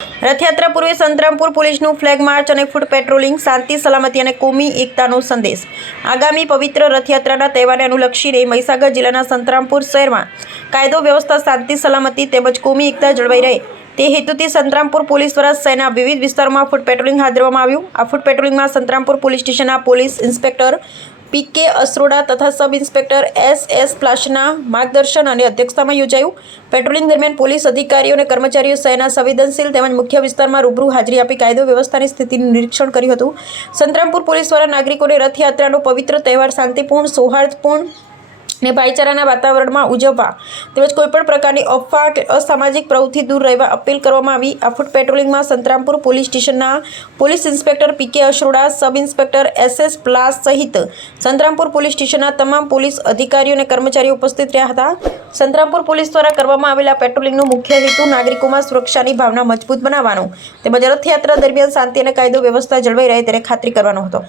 રથયાત્રા પૂર્વે સંતરામપુર પોલીસનું flag March અને ફૂટ પેટ્રોલિંગ, શાંતિ સલામતી અને કોમી એકતાનો સંદેશ। આગામી પવિત્ર રથયાત્રાના તહેવારને અનુલક્ષીને મહીસાગર જિલ્લાના સંતરામપુર શહેરમાં કાયદો વ્યવસ્થા, શાંતિ સલામતી તેમજ કોમી એકતા જળવાઈ રહે તે હેતુથી સંતરામપુર પોલીસ દ્વારા શહેરના વિવિધ વિસ્તારોમાં ફૂટ પેટ્રોલિંગ હાથ ધરવામાં આવ્યું। આ ફૂટ પેટ્રોલિંગમાં સંતરામપુર પોલીસ સ્ટેશનના પોલીસ ઇન્સ્પેક્ટર પી.કે. અસરોડા તથા સબ ઇન્સ્પેક્ટર એસ.એસ. પ્લાસના માર્ગદર્શન અને અધ્યક્ષતામાં યોજાયું। પેટ્રોલિંગ દરમિયાન પોલીસ અધિકારીઓ અને કર્મચારીઓ શહેરના સંવેદનશીલ તેમજ મુખ્ય વિસ્તારમાં રૂબરૂ હાજરી આપી કાયદો વ્યવસ્થાની સ્થિતિનું નિરીક્ષણ કર્યું હતું। સંતરામપુર પોલીસ દ્વારા નાગરિકોને રથયાત્રાનો પવિત્ર તહેવાર શાંતિપૂર્ણ, સૌહાર્દપૂર્ણ અને ભાઈચારાના વાતાવરણમાં ઉજવવા તેમજ કોઈપણ પ્રકારની અફવા કે અસામાજિક પ્રવૃત્તિ દૂર રહેવા અપીલ કરવામાં આવી। આ ફૂટ પેટ્રોલિંગમાં સંતરામપુર પોલીસ સ્ટેશનના police inspector PK. Asroda, sub inspector SS. Plas સહિત સંતરામપુર પોલીસ સ્ટેશનના તમામ પોલીસ અધિકારીઓ અને કર્મચારીઓ ઉપસ્થિત રહ્યા હતા। સંતરામપુર પોલીસ દ્વારા કરવામાં આવેલા પેટ્રોલિંગનો મુખ્ય હેતુ નાગરિકોમાં સુરક્ષાની ભાવના મજબૂત બનાવવાનો તેમજ રથયાત્રા દરમિયાન શાંતિ અને કાયદો વ્યવસ્થા જળવાઈ રહે તેની ખાતરી કરવાનો હતો।